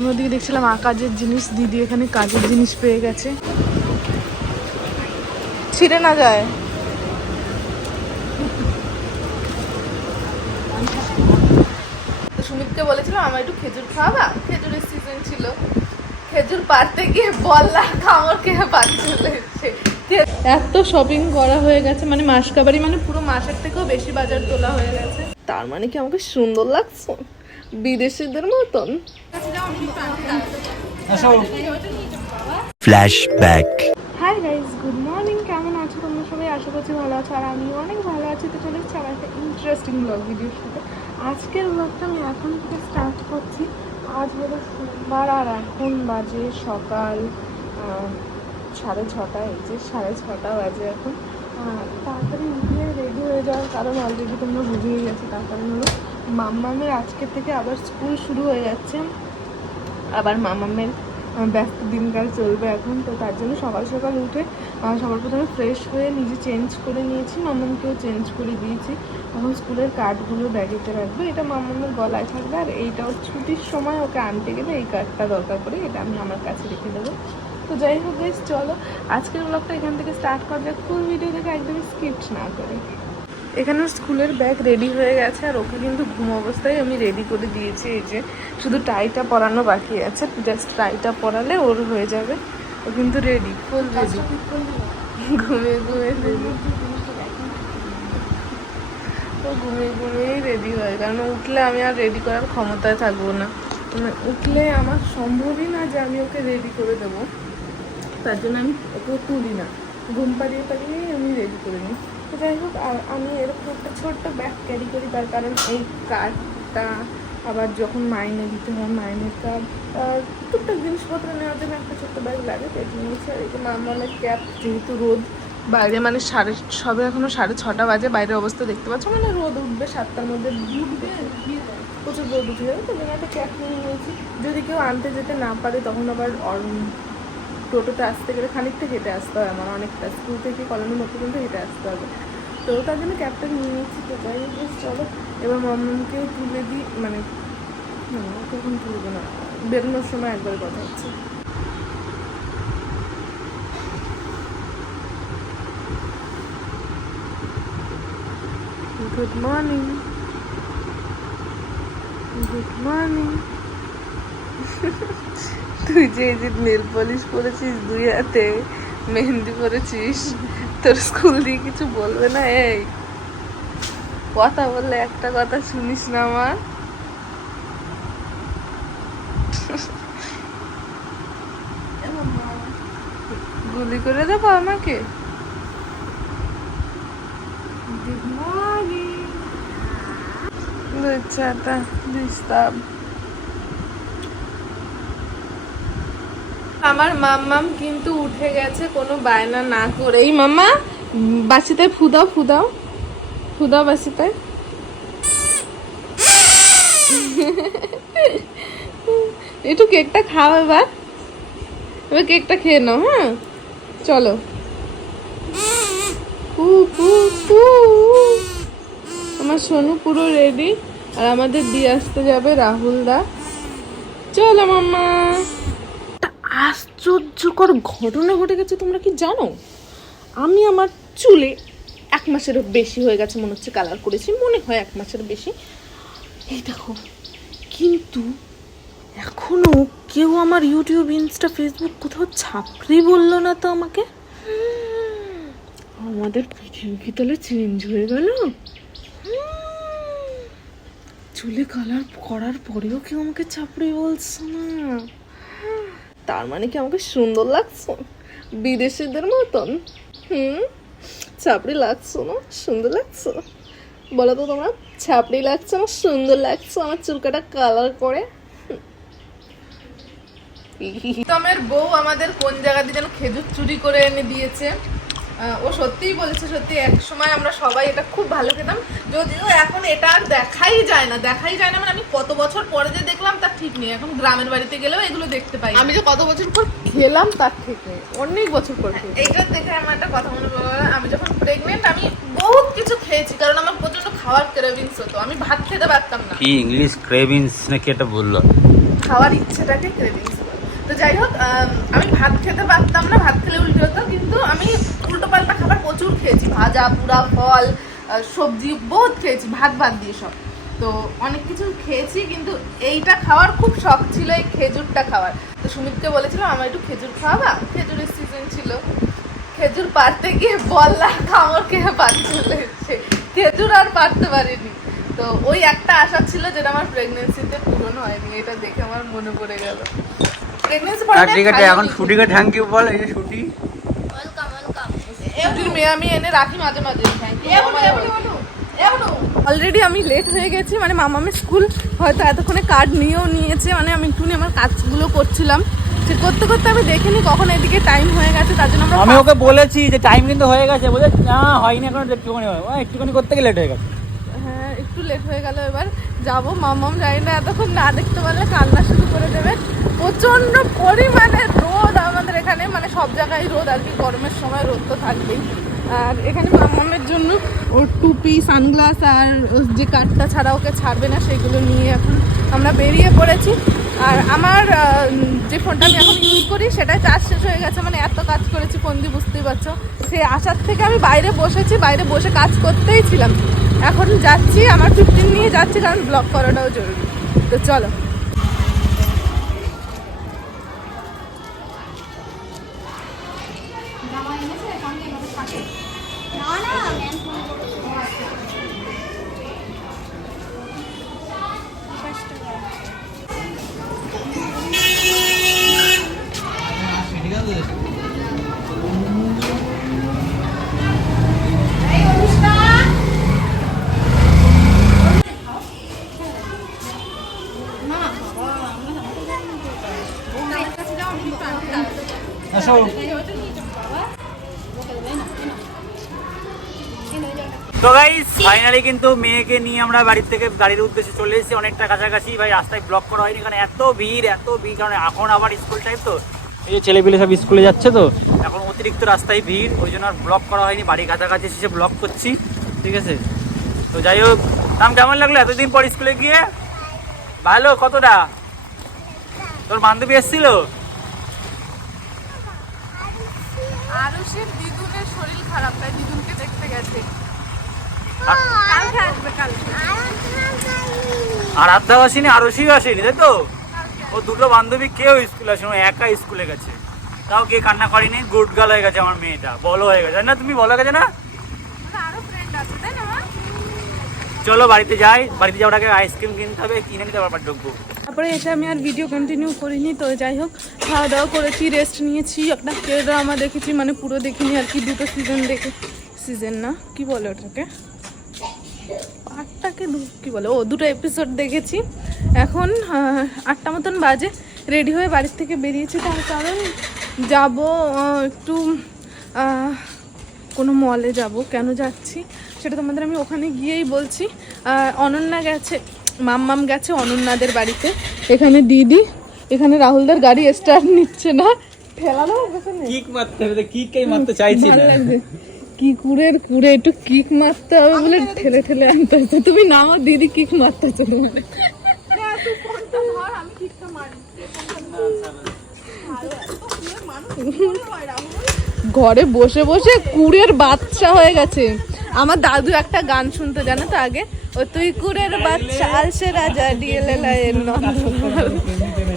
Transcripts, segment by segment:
আমি ওদিকে দেখছিলাম কাজের জিনিস, দিদি এখানে কাজের জিনিস পেয়ে গেছে। ছিঁড়ে না যায়। সুমিতকে বলেছিলাম, আমার একটু খেজুর খাওয়াবা? খেজুরের সিজন ছিল। খেজুর পারতে গিয়ে বল্লা কামড় খেয়ে বাড়ি চলে এত শপিং করা হয়ে গেছে মানে মাসকাবারি মানে পুরো মাসের থেকেও বেশি বাজার তোলা হয়ে গেছে। তার মানে কি আমাকে সুন্দর লাগছে? বিদেশিদের মতন। Flashback. Hi guys good morning কেমন আছো তোমরা সবাই? আশা করছি ভালো আছো। আর আমি অনেক ভালো আছি। তো চলে এসেছি আমার একটা ইন্টারেস্টিং ব্লগ ভিডিওর সাথে। আজকের ব্লগটা আমি এখন থেকে স্টার্ট করছি। আজ হলো সোমবার আর এখন বাজে সকাল সাড়ে ছটা এই যে সাড়ে ছটা বাজে এখন। তাড়াতাড়ি উঠে রেডি হয়ে যাওয়ার কারণ অলরেডি তোমরা বুঝেই গেছো তার কারণ হলো মাম্মামের আজকের থেকে আবার স্কুল শুরু হয়ে যাচ্ছে। আবার মামামের ব্যস্ত দিনকাল চলবে এখন, তো তার জন্য সকাল সকাল উঠে সবার প্রথমে ফ্রেশ হয়ে নিজে চেঞ্জ করে নিয়েছি মামামকেও চেঞ্জ করে দিয়েছি। এখন স্কুলের কার্ডগুলো ব্যাগেতে রাখবে, এটা মামামের গলায় থাকবে, আর এইটাও ছুটির সময় ওকে আনতে গেলে এই কার্ডটা দরকার পড়ে, এটা আমি আমার কাছে রেখে দেবো। তো যাই হোক বেশ চলো, আজকের ব্লগটা এখান থেকে স্টার্ট করা যাক ফুল ভিডিও দেখে একদমই স্কিপ্ট না করে। এখানে স্কুলের ব্যাগ রেডি হয়ে গেছে আর ওকে কিন্তু ঘুম অবস্থায় আমি রেডি করে দিয়েছি, এই যে শুধু টাইটা পরানো বাকি আছে জাস্ট টাইটা পরালে ওর হয়ে যাবে। ও কিন্তু রেডি ফুল রেডি ঘুমিয়ে ঘুমিয়ে রেডি ও ঘুমিয়ে ঘুমিয়েই রেডি হয়, কারণ উঠলে আমি আর রেডি করার ক্ষমতায় থাকব না। মানে উঠলে আমার সম্ভবই না যে আমি ওকে রেডি করে দেবো। তার জন্য আমি ওকে তুলি না। ঘুম পাড়িয়ে পাড়িয়েই আমি রেডি করে নিই। তো যাই হোক, আর আমি এরকম একটা ছোট্ট ব্যাগ ক্যারি করি, তার কারণ এই কার্ডটা আবার যখন মাইনে দিতে হয় মাইনের কার্ড টুকটাক জিনিসপত্র নেওয়ার জন্য একটা ছোট্ট ব্যাগ লাগে নিয়েছি আর এই যে ক্যাপ যেহেতু রোদ, বাইরে মানে সাড়ে, সবে এখনও সাড়ে ছটা বাজে, বাইরের অবস্থা দেখতে পাচ্ছ? মানে রোদ উঠবে, সাতটার মধ্যে উঠবে প্রচুর রোদ উঠে যাবে তো? একটা ক্যাপ নিয়ে নিয়েছি। যদি কেউ আনতে যেতে না পারে, তখন আবার টোটোতে আসতে গেলে খানিকটা হেঁটে আসতে হয় আমার অনেকটা। স্কুল থেকে কলোনির মতো কিন্তু হেঁটে আসতে হবে। তো তার জন্য ক্যাবটা নিয়ে নিচ্ছি তো যাই বেশ চলো। এবার মামকেও তুলে দিই মানে না, ওকে এখন তুলবো না। বেরোনোর সময় একবার কথা হচ্ছে। গুড মর্নিং গুড মর্নিং তুই যে এই যে নেল পলিশ করেছিস দুই হাতে, মেহেন্দি করেছিস তোর স্কুল দিয়ে কিছু বলবে না? এই, কথা বললে একটা কথা শুনিস না আমার? গুলি করে দেবো আমাকে? ডিস্টার্ব আমার মাম্মাম কিন্তু উঠে গেছে, কোনো বায়না না করে এই মাম্মা, বাসিতে ফুদাও ফুদাও ফুদাও বাসিতে। একটু কেকটা খাও এবার। এবার কেকটা খেয়ে নাও হ্যাঁ? চলো। আমার সোনু পুরো রেডি আর আমাদের দিয়ে আসতে যাবে রাহুল দা। চলো, মাম্মা। আশ্চর্যকর ঘটনা ঘটে গেছে, তোমরা কি জানো? আমি আমার চুলে এক মাসেরও বেশি হয়ে গেছে, মনে হচ্ছে কালার করেছি, মনে হয় এক মাসের বেশি। এই দেখো, কিন্তু এখনও কেউ আমার ইউটিউব, ইনস্টা, ফেসবুক কোথাও ছাপড়ি বলল না তো আমাকে? আমাদের পৃথিবী তাহলে চেঞ্জ হয়ে গেল? চুলে কালার করার পরেও কেউ আমাকে চাপড়ি বলছে না। তার মানে কি আমাকে সুন্দর লাগছো? বিদেশিদের মতন? হুম? ছাপড়ি লাগছো না? সুন্দর লাগছো? বলো তো তোমরা, ছাপড়ি লাগছে আমার সুন্দর লাগছে? আমার চুলকাটা কালার করে? আমার বউ আমাদের কোন জায়গা দিয়ে যেন খেজুর চুরি করে এনে দিয়েছে? ও সত্যিই বলেছে সত্যি এক সময় আমরা সবাই এটা খুব ভালো খেতাম। যদিও এখন এটা আর দেখাই যায় না। দেখাই যায় না মানে আমি কত বছর পরে যে দেখলাম তার ঠিক নেই। এখন গ্রামের বাড়িতে গেলেও এগুলো দেখতে পাই আমি যে কত বছর পর খেলাম তার থেকে অনেক বছর পর খেয়েছি। এইটা দেখে আমার একটা কথা মনে পড়ল। আমি যখন প্রেগনেন্ট আমি বহুত কিছু খেয়েছি কারণ আমার প্রচণ্ড খাওয়ার ক্রেভিংস হতো। আমি ভাত খেতে পারতাম না। কি ইংলিশ ক্রেভিংস নাকি এটা বলল? খাওয়ার ইচ্ছেটাকে ক্রেভিংস তো যাই হোক, আমি ভাত খেতে পারতাম না, ভাত খেলে উল্টো হতো, কিন্তু আমি উল্টো পাল্টা খাবার প্রচুর খেয়েছি। ভাজা, পুরা, ফল সবজি বহুত খেয়েছি, ভাত ভাত দিয়ে সব। তো অনেক কিছু খেয়েছি, কিন্তু এইটা খাওয়ার খুব শখ ছিল এই খেজুরটা খাওয়ার। তো সুমিতকে বলেছিলাম, আমার একটু খেজুর খাওয়াবা? খেজুরের সিজন ছিল। খেজুর পারতে গিয়ে বল্লা কামড় খেয়ে পারতে চলে এসছে। খেজুর আর পারতে পারিনি। তো ওই একটা আশা ছিল যেটা আমার প্রেগনেন্সিতে পূরণ হয়নি এটা দেখে আমার মনে পড়ে গেল। প্রেগনেন্সি আর ঠিক আছে এখন শুটিকে থ্যাংক ইউ বল এই যে শুটি এমনির মেয়ে আমি এনে রাখি মাঝে মাঝে। থ্যাংক ইউ অলরেডি আমি লেট হয়ে গেছি মানে মামামের স্কুল হয়তো এতক্ষণে কার্ড নিয়েও নিয়েছে মানে আমি একটুখানি আমার কাজগুলো করছিলাম। ঠিক করতে করতে আমি দেখিনি কখন এদিকে টাইম হয়ে গেছে তার জন্য আমি ওকে বলেছি যে টাইম কিন্তু হয়ে গেছে বলে না হয়নি এখন একটুখানি হয়। ও একটুখানি করতে গেলে লেট হয়ে গেছে। লেট হয়ে গেল এবার। যাব, মামাম জানি না এতক্ষণ না দেখতে পারলে কান্না শুরু করে দেবে। প্রচণ্ড পরিমাণে রোদ আমাদের এখানে মানে সব জায়গায় রোদ আর কি, গরমের সময় রোদ তো থাকবেই। আর এখানে মামামের জন্য ওর টুপি, সানগ্লাস আর যে কাঠটা ছাড়া ওকে ছাড়বে না, সেগুলো নিয়ে এখন আমরা বেরিয়ে পড়েছি। আর আমার যে ফোনটা আমি এখন ইউজ করি, সেটাই চার্জ শেষ হয়ে গেছে। মানে এত কাজ করেছি, ফোন দিয়ে বুঝতেই পারছ। সেই আসার থেকে আমি বাইরে বসেছি, বাইরে বসে কাজ করতেই ছিলাম। এখন যাচ্ছি আমার ফিফটিন নিয়ে যাচ্ছি কারণ ব্লক করাটাও জরুরি। তো চলো। তো গাইস ফাইনালি কিন্তু মেয়েকে নিয়ে আমরা বাড়ির থেকে গাড়ির উদ্দেশ্যে চলে এসেছি। অনেকটা কাছাকাছি। ভাই, রাস্তায় ব্লক করা হয়নি। কারণ এত ভিড় এত ভিড়। কারণ এখন আবার স্কুল টাইম তো। এই যে ছেলেপিলে সব স্কুলে যাচ্ছে তো। এখন অতিরিক্ত রাস্তায় ভিড়। ওই জন্য আর ব্লক করা হয়নি। বাড়ির কাছাকাছি এসে ব্লক করছি। ঠিক আছে? তো যাই হোক নাম কেমন লাগল এতদিন পর স্কুলে গিয়ে? ভালো? কতটা? তোর বান্ধবী এসেছিল? আরও দিদুনের শরীর খারাপ তাই দিদুনকে দেখতে গেছে। আর- কালকে আসবে কালকে। আর আড্ডাও আসেনি আরশিও আসেনি তাই তো? ও দুটো বান্ধবী কেউ স্কুলে আসেনি একা স্কুলে গেছে। তাও কে কান্না করেনি? গুড গার্ল হয়ে গেছে আমার মেয়েটা বলো হয়ে গেছে। না তুমি বলো গেছে না? চলো বাড়িতে যাই বাড়িতে যাওয়ার আগে আইসক্রিম কিনতে হবে কিনে নিতে আবার ঢুকবো। তারপরে এসে আমি আর ভিডিও কন্টিনিউ করিনি, তো যাই হোক খাওয়া দাওয়া করেছি রেস্ট নিয়েছি, একটা কে ড্রামা দেখেছি মানে পুরো দেখিনি আর কি, দুটো সিজন দেখে সিজন না, কি বলে ওটাকে? আটটাকে দু- কি বলে, ও দুটো এপিসোড দেখেছি, এখন আটটা মতন বাজে রেডি হয়ে বাড়ির থেকে বেরিয়েছি, তার কারণ যাব একটু কোনো মলে যাব, কেন যাচ্ছি, সেটা তোমাদের আমি ওখানে গিয়েই বলছি অনন্যা গেছে মাম্মাম গেছে অনন্যাদের বাড়িতে। এখানে দিদি এখানে রাহুলদার গাড়ি স্টার্ট নিচ্ছে না। পেছনে কিক মারতে হবে কিকই মারতে চাইছি লাগছে। কি কুড়ের কুড়ে একটু কিক মারতে হবে বলে ঠেলে ঠেলে আনতে হচ্ছে। তুমি নামো দিদি কিক মারতেছে তোমার ঘরে বসে বসে কুড়ের বাচ্চা হয়ে গেছে। আমার দাদু একটা গান শুনতো, জানো তো আগে? ও তুই কুড়ের বাচ্চা, আলসে রাজা নন্দলাল।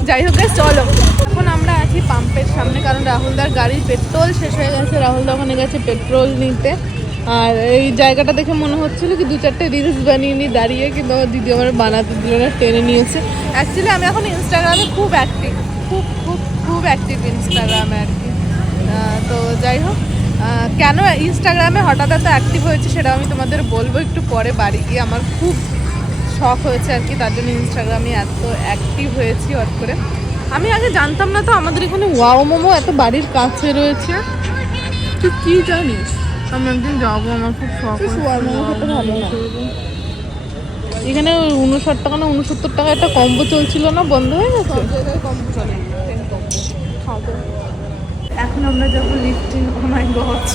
যাই হোক চলো। এখন আমরা আছি পাম্পের সামনে, কারণ রাহুলদার গাড়ির পেট্রোল শেষ হয়ে গেছে। রাহুলদা ওখানে গেছে পেট্রোল নিতে। আর এই জায়গাটা দেখে মনে হচ্ছিল কি, দু চারটে রিলস বানিয়ে নিয়ে দাঁড়িয়ে কিন্তু আমার দিদি আমার বানাতে দিল না, টেনে নিয়েছে। অ্যাকচুয়ালি আমি এখন ইনস্টাগ্রামে খুব অ্যাক্টিভ খুব খুব খুব অ্যাক্টিভ ইনস্টাগ্রামে আর কি। তো যাই হোক। কেন ইনস্টাগ্রামে হঠাৎ এত অ্যাক্টিভ হয়েছে সেটা আমি তোমাদের বলব একটু পরে বাড়ি গিয়ে আমার খুব শখ হয়েছে আর কি তার জন্য ইনস্টাগ্রামে এত অ্যাক্টিভ হয়েছি হট করে। আমি আগে জানতাম না তো আমাদের এখানে ওয়াও মোমো এত বাড়ির কাছে রয়েছে। তুই কী জানিস? আমি একদিন যাব আমার খুব শখ তো shawarma খেতে ভালো না। এখানে উনষাট টাকা না উনসত্তর টাকা একটা কম্বো চলছিল না বন্ধ হয়ে গেছে? সব জায়গায় কম চলে। এখন আমরা যাব লিফটিং ও মাই গড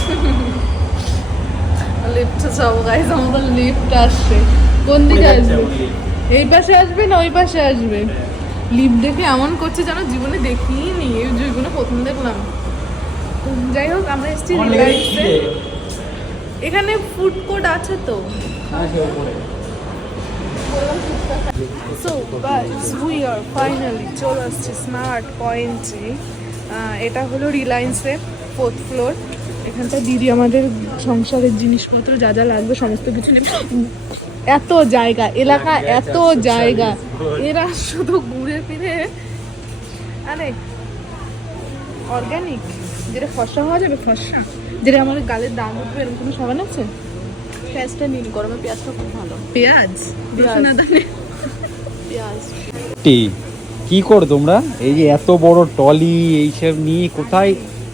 লিফটে যাব গাইজ আমাদের লিফট আসছে। কোন দিকে আসবে? এই পাশে আসবে না ওই পাশে আসবে? লিফট দেখে এমন করছে যেন জীবনে দেখিনি। এই জীবনে প্রথম দেখলাম। যাই হোক আমরা এসেছি এখানে ফুড কোর্ট আছে তো। So guys we are finally চলে আসছি স্মার্ট পয়েন্টে এটা হলো রিলায়েন্সে ফোর্থ ফ্লোর এখানটা দিদি আমাদের সংসারের জিনিসপত্র যা যা লাগবে সমস্ত কিছু। এত জায়গা এলাকা এত জায়গা। এরা শুধু ঘুরে ফিরে। আরে অর্গানিক যেটা ফসা হওয়া যাবে ফসা যেটা আমার গালের দাম উঠবে এরকম কোনো সাবান আছে? পেঁয়াজটা নিন গরমে পেঁয়াজটা খুব ভালো। পেঁয়াজ পেঁয়াজ। রসুন আদা পেঁয়াজ। টি। কি করো তোমরা? এই যে এত বড় টলি এইসব নিয়ে কোথায়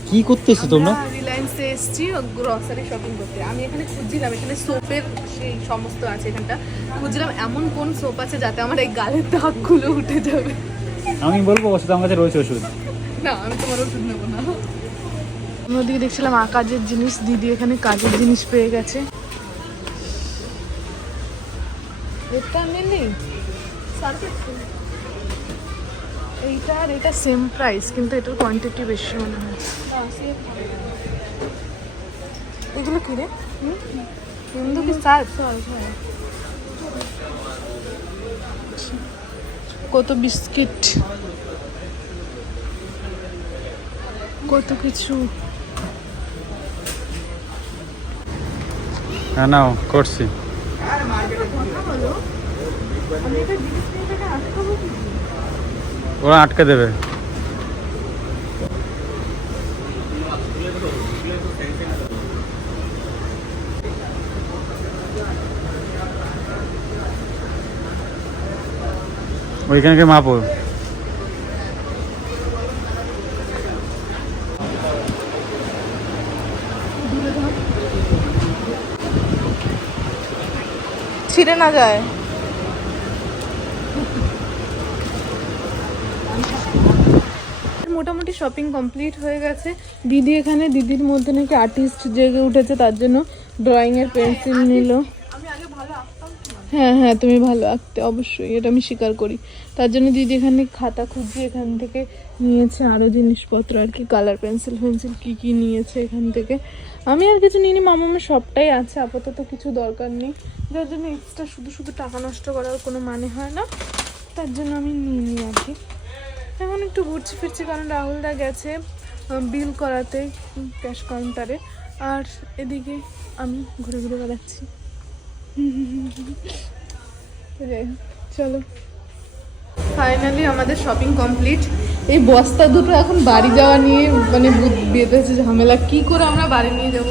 কি করতেছো তোমরা? রিলায়েন্সে এসেছি গ্রসারি শপিং করতে। আমি এখানে খুঁজছিলাম এখানে সোপের সেই সমস্ত আছে এখানটা। খুঁজছিলাম এমন কোন সোপ আছে যাতে আমার এই গালের দাগগুলো উঠে যাবে। আমি বলব ওষুধ আমার কাছে রয়েছে ওষুধ। না আমি তোমার ওষুধ নেব না। অন্যদিকে দেখছিলাম আ কাজের জিনিস দিদি এখানে কাজের জিনিস পেয়ে গেছে। এটা নেই। এইটা আর এটা সেম প্রাইস কিন্তু এটার কোয়ান্টিটি বেশি মনে হয়। এগুলো কি রে? কিন্তু কি সার কত বিস্কিট? কত কিছু? হ্যাঁ নাও করছি। ওরা আটকে দেবে। ওইখানকে মাপো? ছিঁড়ে না যায়। মোটামুটি শপিং কমপ্লিট হয়ে গেছে। দিদি এখানে দিদির মধ্যে নাকি আর্টিস্ট জেগে উঠেছে তার জন্য ড্রয়িং এর পেন্সিল নিল। হ্যাঁ হ্যাঁ তুমি ভালো আঁকতে অবশ্যই এটা আমি স্বীকার করি। তার জন্য দিদি এখানে খাতা খুঁজছে এখান থেকে নিয়েছে আরও জিনিসপত্র আর কি কালার পেন্সিল ফেন্সিল কি কি নিয়েছে এখান থেকে। আমি আর কিছু নিইনি মামামের সবটাই আছে আপাতত কিছু দরকার নেই। যার জন্য এক্সট্রা শুধু শুধু টাকা নষ্ট করার কোনো মানে হয় না। তার জন্য আমি নিইনি আর কি। এখন একটু ঘুরছি ফিরছি, কারণ রাহুলদা গেছে বিল করাতে ক্যাশ কাউন্টারে আর এদিকে আমি ঘুরে ঘুরে বেড়াচ্ছি। চলো। ফাইনালি আমাদের শপিং কমপ্লিট এই বস্তা দুটো এখন বাড়ি যাওয়া নিয়ে মানে বেঁধেছে ঝামেলা। কি করে আমরা বাড়ি নিয়ে যাব?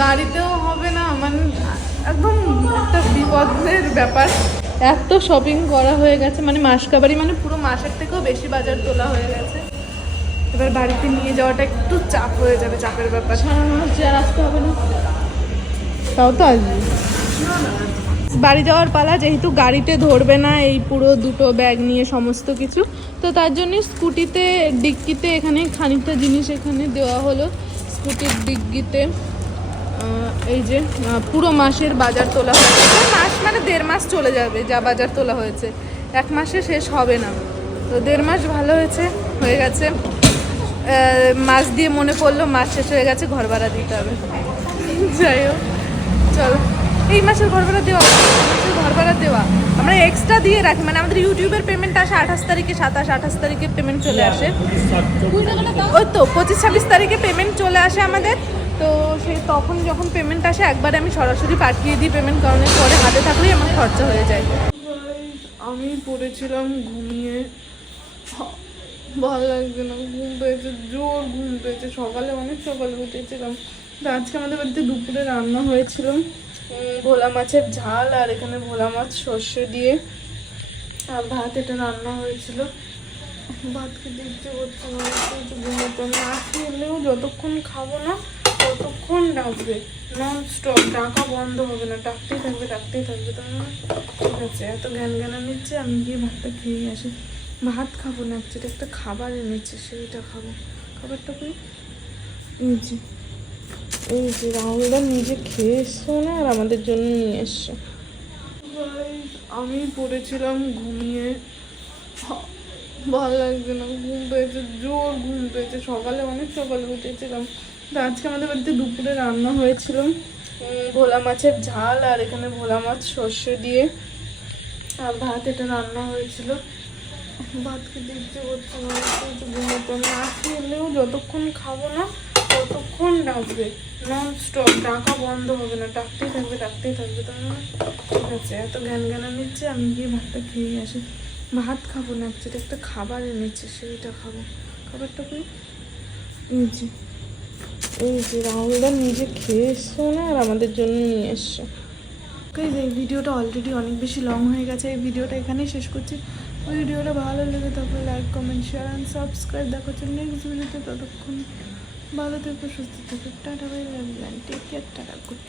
গাড়িতেও হবে না মানে একদম একটা বিপদের ব্যাপার। এত শপিং করা হয়ে গেছে মানে মাসকাবারি মানে পুরো মাসের থেকেও বেশি বাজার তোলা হয়ে গেছে। এবার বাড়িতে নিয়ে যাওয়াটা একটু চাপ হয়ে যাবে চাপের ব্যাপার। সারা মাস যে আসতে হবে না। তাও তো আসবে। বাড়ি যাওয়ার পালা যেহেতু গাড়িতে ধরবে না এই পুরো দুটো ব্যাগ নিয়ে সমস্ত কিছু তো তার জন্য স্কুটিতে ডিক্কিতে এখানে খানিকটা জিনিস এখানে দেওয়া হলো স্কুটির ডিগ্গিতে এই যে পুরো মাসের বাজার তোলা হয়েছে। মাস মানে দেড় মাস চলে যাবে যা বাজার তোলা হয়েছে। এক মাসে শেষ হবে না। তো দেড় মাস ভালো হয়েছে হয়ে গেছে। মাস দিয়ে মনে পড়ল মাস শেষ হয়ে গেছে ঘর ভাড়া দিতে হবে। যাই হোক চলো। এই মাসের ঘর ভাড়া দেওয়া মাসের ঘর ভাড়া দেওয়া। আমরা এক্সট্রা দিয়ে রাখি মানে আমাদের ইউটিউবের পেমেন্ট আসে আঠাশ তারিখে সাতাশ আঠাশ তারিখে পেমেন্ট চলে আসে। ওই তো পঁচিশ ছাব্বিশ তারিখে পেমেন্ট চলে আসে আমাদের। তো সেই তখন যখন পেমেন্ট আসে, একবারে আমি সরাসরি পাঠিয়ে দিই পেমেন্ট কারণে পরে হাতে থাকলেই আমার খরচা হয়ে যায়। আমি পড়েছিলাম ঘুমিয়ে। ভালো লাগছে না, ঘুম পেয়েছে, জোর ঘুম পেয়েছে। সকালে, অনেক সকালে উঠেছিলাম। তো আজকে আমাদের বাড়িতে দুপুরে রান্না হয়েছিল। ভোলা মাছের ঝাল আর এখানে ভোলা মাছ সর্ষে দিয়ে। আর ভাত, এটা রান্না হয়েছিল। ভাত খেতে ইচ্ছে করছে না না খেলেও যতক্ষণ খাব না কতক্ষণ ডাকবে নন স্টপ ডাকা বন্ধ হবে না। ডাকতেই থাকবে ডাকতেই থাকবে। মানে ঠিক আছে, এত জ্ঞান জ্ঞানা নিচ্ছে, আমি গিয়ে ভাতটা খেয়ে আসি। ভাত খাব না অ্যাকচুয়ালি একটা খাবার এনেছে, সেইটা খাব। খাবারটা করি এই এই যে রাহুলদা নিজে খেয়ে এসছো না আর আমাদের জন্য নিয়ে এসছো। আমি পড়েছিলাম ঘুমিয়ে। ভালো লাগছে না, ঘুম পেয়েছে, জোর ঘুম পেয়েছে। সকালে, অনেক সকালে উঠেছিলাম। আজকে আমাদের বাড়িতে দুপুরে রান্না হয়েছিল ভোলা মাছের ঝাল আর এখানে ভোলা মাছ সর্ষে দিয়ে। আর ভাত, এটা রান্না হয়েছিল। ভাত খেতে ইচ্ছে করছে না খেলেও যতক্ষণ খাব না, ততক্ষণ ডাকবে নন স্টপ ডাকা বন্ধ হবে না। ডাকতেই থাকবে ডাকতেই থাকবে। তার মানে ঠিক আছে, এত জ্ঞান জ্ঞানা নিচ্ছে, আমি গিয়ে ভাতটা খেয়ে আসি। ভাত খাব না অ্যাকচুয়ালি একটা খাবার এনেছে সেইটা খাব। খাবারটা এই যে এই যে রাহুলদা নিজে খেয়ে এসছো না আর আমাদের জন্য নিয়ে এসছো। এই ভিডিওটা অলরেডি অনেক বেশি লং হয়ে গেছে। এই ভিডিওটা এখানেই শেষ করছি। ভিডিওটা ভালো লেগে থাকলে like comment share and subscribe দেখা হচ্ছে নেক্সট ভিডিওতে ততক্ষণ ভালো থেকো, সুস্থ থেকো। Tata bye love take care tata good